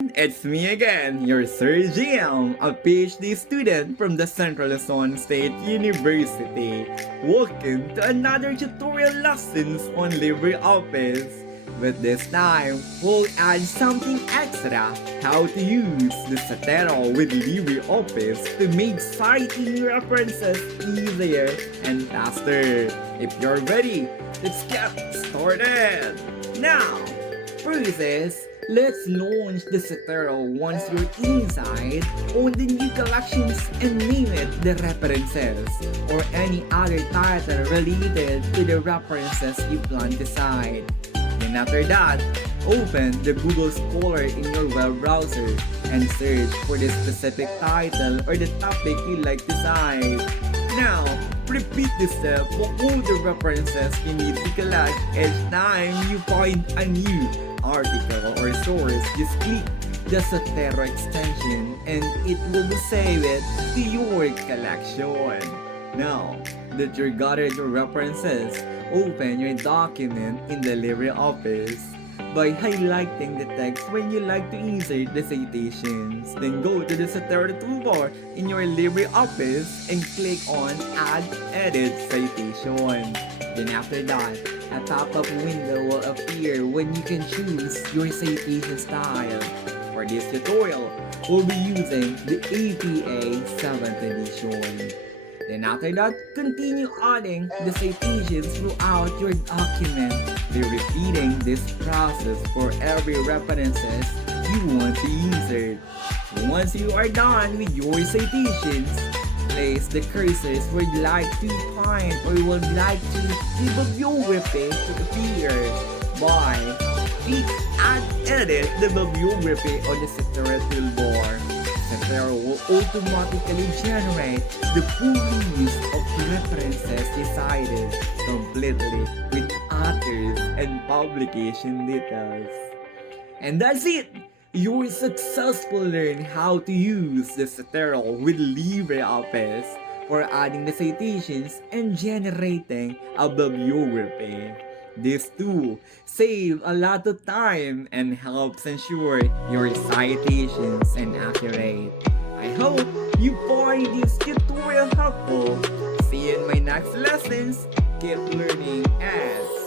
It's me again, your Sir GM, a PhD student from the Central Luzon State University. Welcome to another tutorial lessons on LibreOffice. But this time, we'll add something extra, how to use the Zotero with LibreOffice to make citing references easier and faster. If you're ready, let's get started! Now, first is, let's launch the Zotero once you're inside on the new collections and name it the references or any other title related to the references you plan to cite. Then after that, open the Google Scholar in your web browser and search for the specific title or the topic you'd like to cite. Now, repeat this step for all the references you need to collect each time you find a new article or source. Just click the Zotero extension and it will save it to your collection. Now that you gathered your references, open your document in the LibreOffice by highlighting the text when you like to insert the citations. Then go to the Zotero toolbar in your LibreOffice and click on Add Edit Citation. Then after that, a pop-up window will appear when you can choose your citation style. For this tutorial, we'll be using the APA 7th edition. Then after that, continue adding the citations throughout your document by repeating this process for every references you want to insert. Once you are done with your citations, place the cursors where you'd like to find or would like to bibliography to appear by click and edit the bibliography on the Zotero toolbar. Zotero will automatically generate the full list of references decided completely with authors and publication details. And that's it! You successfully learned how to use the Zotero with LibreOffice for adding the citations and generating a bibliography. This tool saves a lot of time and helps ensure your citations are accurate. I hope you find this tutorial helpful. See you in my next lessons. Keep learning and